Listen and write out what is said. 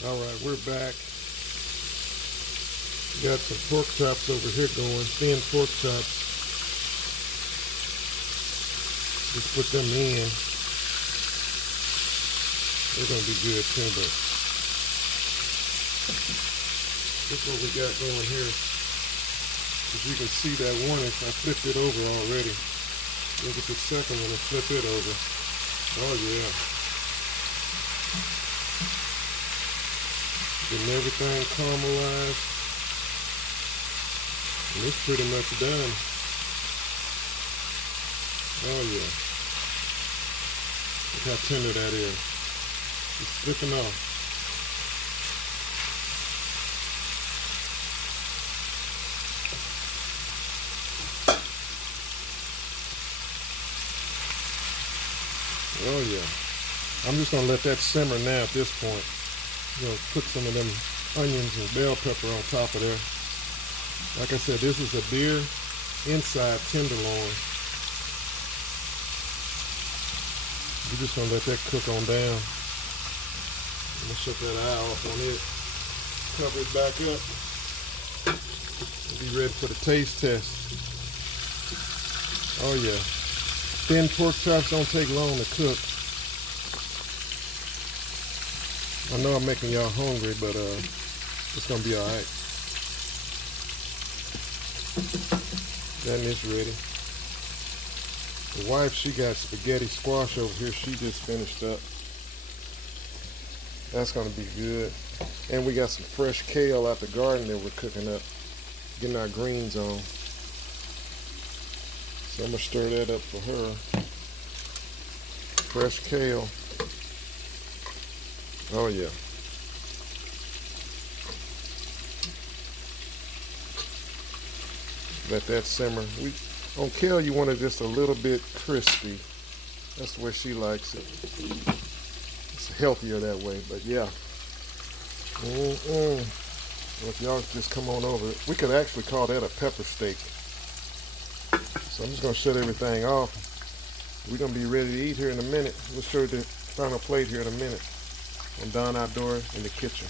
Alright, we're back. Got some pork chops over here going, thin pork chops. Just put them in. They're gonna be good too, but this is what we got going here. As you can see, that one, I flipped it over already. Look at the second one and flip it over. Oh yeah. Getting everything caramelized. And it's pretty much done. Oh yeah. Look how tender that is. It's slipping off. Oh yeah. I'm just gonna let that simmer now at this point. I'm gonna put some of them onions and bell pepper on top of there. Like I said, this is a deer inside tenderloin. We're just gonna let that cook on down. I'm gonna shut that eye off on it. Cover it back up. Be ready for the taste test. Oh yeah. Thin pork chops don't take long to cook. I know I'm making y'all hungry, but it's gonna be alright. Then it's ready. The wife, she got spaghetti squash over here. She just finished up. That's gonna be good. And we got some fresh kale out the garden that we're cooking up, getting our greens on. So I'm gonna stir that up for her. Fresh kale. Oh yeah. Let that simmer. On kale, you want it just a little bit crispy. That's the way she likes it. It's healthier that way, but yeah. Well, if y'all just come on over, we could actually call that a pepper steak. So I'm just gonna shut everything off. We're gonna be ready to eat here in a minute. We'll show you the final plate here in a minute. I'm down outdoors in the kitchen.